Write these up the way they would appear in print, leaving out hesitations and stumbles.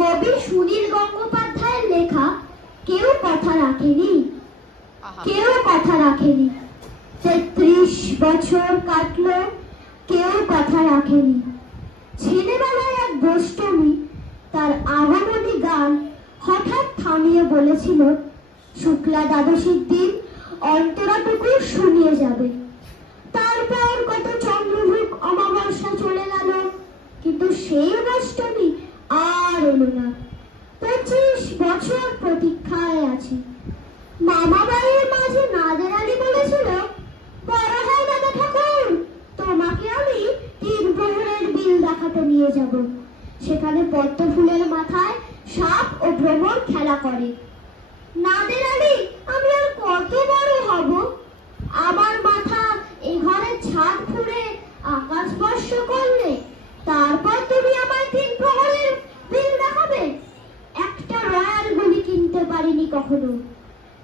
কবি সুনীল গঙ্গোপাধ্যায়ের লেখা কেউ কথা রাখেনি, কেউ কথা রাখেনি। ৩৩ বছর কাটলো, কেউ কথা রাখেনি। ছেলেবেলায় এক গোষ্ঠী তার আগমনী গান হঠাৎ থামিয়ে বলেছিল, শুক্লা দ্বাদশীর দিন অন্তরাটুকু শুনিয়ে যাবে। তারপর কত চন্দ্রভুক অমাবস্যা চলে গেল, কিন্তু সেই অষ্টমী আর এলো না। 25 বছর প্রতীক্ষায় আছি। মামা বাড়ির মাঝে নাদের আলী বলেছিল, বড় হয় দাদা ঠাকুর, তোমাকে আমি 3 প্রহরের বিল দেখাতে নিয়ে যাব। সেখানে পদ্ম ফুলের মাথায় সাপ ও ভ্রমর খেলা করে। নাদের আলী, আমি আর কত বড় হব? আমার মাথা এ ঘরের ছাদ ফুঁড়ে আকাশ স্পর্শ করলে তারপর তুমি আমায় 3 প্রহরের বিল দেখাবে? একটা রয়্যাল গুলি কিনতে পারিনি কখনো।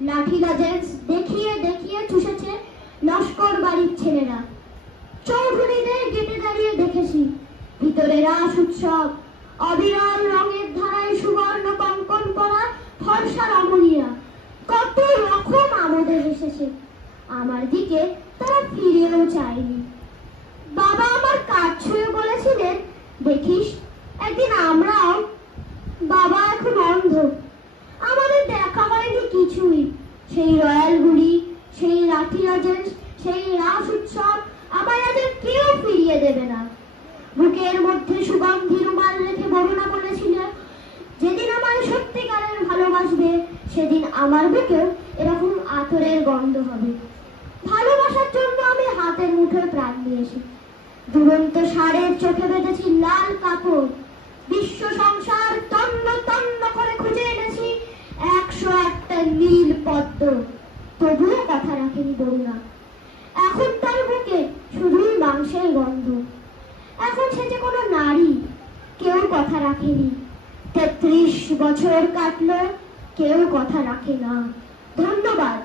লাঠি লজেন্স দেখিয়ে দেখিয়ে চুষেছে লস্কর বাড়ির ছেলেরা। চৌধুরীদের গেটে দাঁড়িয়ে দেখেছি ভিতরে রাস উৎসব, অবিরল রঙের ধারায় সুবর্ণ কঙ্কন পরা ফর্সা রমণীরা কত রকম আমোদে এসেছে। আমার দিকে তারা ফিরেও চায়নি। বাবা আমার কাজ ছুঁয়ে বলেছিলেন, দেখিস একদিন আমরাও। বাবা এখন অন্ধ, আমাদের দেখা হয়নি কিছুই। সেই রয়্যাল গুলি, সেই লাঠি লজেন্স, সেই রাস উৎসব আমায় আজ কেউ ফিরিয়ে দেবে না। বুকের মধ্যে সুগন্ধি রুমাল রেখে বরুণা বলেছিল, যেদিন আমায় সত্যিকারের ভালোবাসবে সেদিন আমার বুকেও এরকম আতরের গন্ধ হবে। ভালোবাসার জন্য আমি হাতের মুঠোয় প্রাণ দিয়েছি। দুরন্ত ষাঁড়ের চোখে বেঁধেছি লাল কাপড়। বিশ্ব সংসার তন্ন তন্ন করে খুঁজে এনেছি 101টা নীল পদ্ম, তবুও কথা রাখেনি বরুণা। এখন তার বুকে শুধুই মাংসের গন্ধ। এখন সে যে কোনো নারী, কেউ কথা রাখেনি। 33 বছর কাটলো, কেউ কথা রাখে না। ধন্যবাদ।